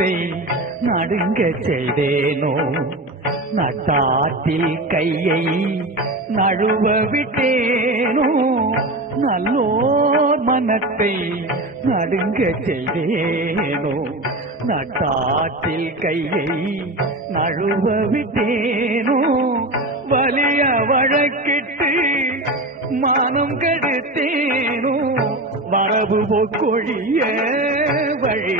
மனத்தை நடுங்க செய்தேனோ? நட்டாத்தில் கையை நழுவ விட்டேனோ? நல்லோர் மனத்தை நடுங்க செய்தேனோ? நட்டாத்தில் கையை நழுவ விட்டேனோ? வலிய வழக்கிட்டு மானம் கெடுத்தேனோ? வரவு பொக்கொழிய வழி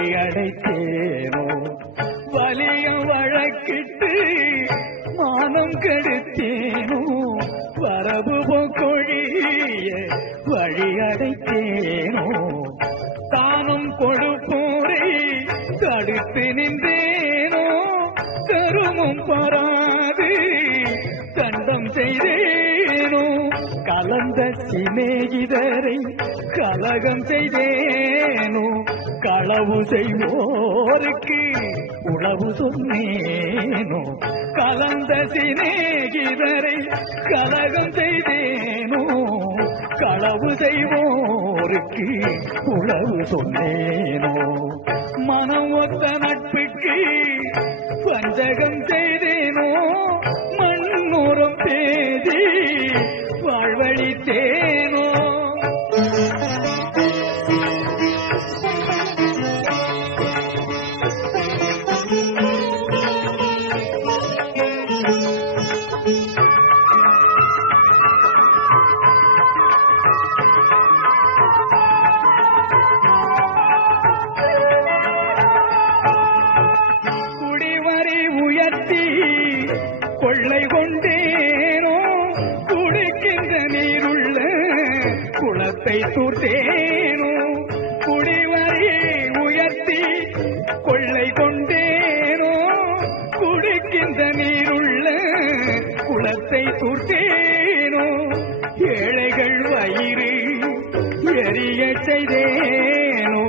சிநேகிதரை கலகம் செய்தேனோ களவு செய்வோருக்கு உளவு சொன்னேனோ கலந்த சிநேகிதரை கலகம் செய்தேனோ களவு செய்வோருக்கு உளவு சொன்னேனோ. மனம் ஒத்த நட்புக்கு பஞ்சகம் செய் குளத்தை குடிவரை உயர்த்தி கொள்ளை கொண்டேனோ குடிக்கின்ற நீருள்ள குளத்தை தூர்த்தேனோ ஏழைகள் வயிறு எரிய செய்தேனோ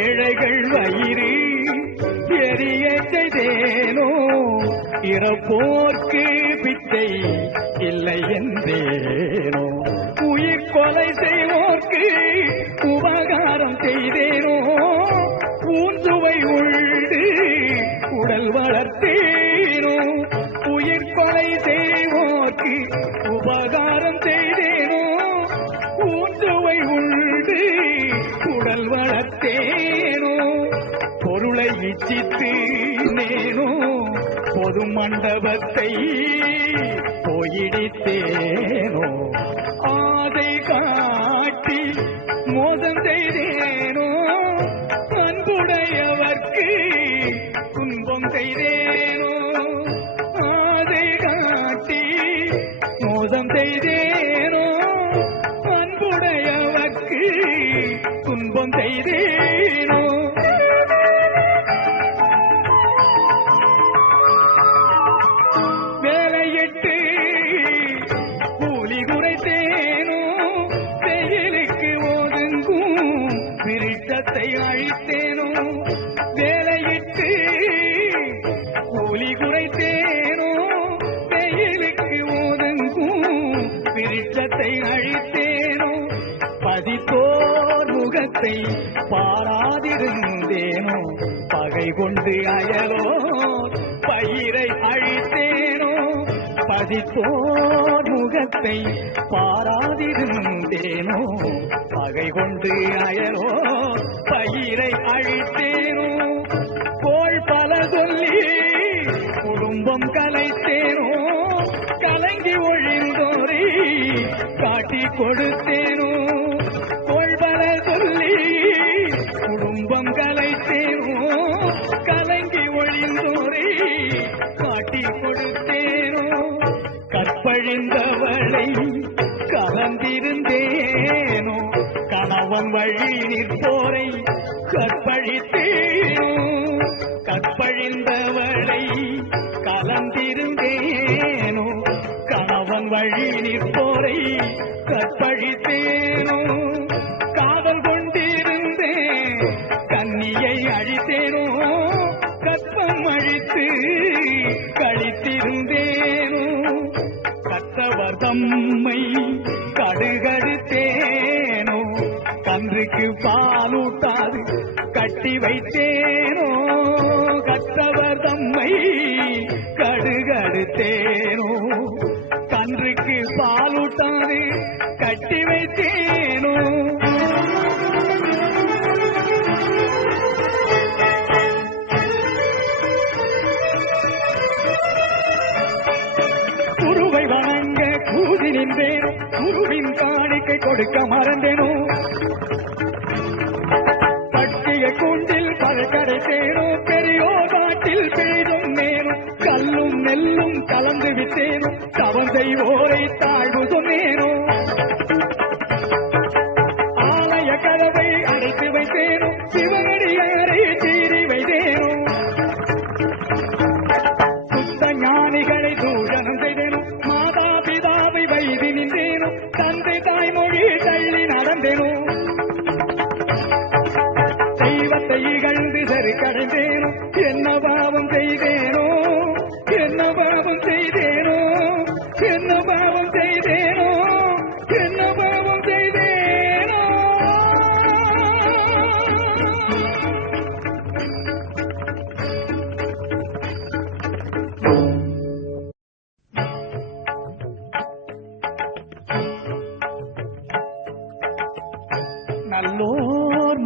ஏழைகள் வயிறு எரிய செய்தேனோ இறப்போ பொருளை இச்சித்து நேனும் பொது மண்டபத்தை போயிடித்தேனோ முகத்தை பாராதிருந்தேனோ பகை கொண்டு அயலோ பயிரை அழித்தேனோ பதித்தோர் முகத்தை பாராதிருந்தேனோ பகை கொண்டு அயலோ பயிரை அழித்தேன் குடும்பம் கலைத்தேனோ கலங்கி ஒழிந்தோரை காட்டி கொடுத்தேனோ கற்பழிந்தவளை கலந்திருந்தேனோ கணவன் வழி நிற்போரை கற்பழித்தேனோ கற்பழிந்தவளை கலந்திருந்தேனோ கணவன் வழி நிற்போரை கற்பழி கற்றவர் தம்மை கொடுக்க மறந்தேனோ?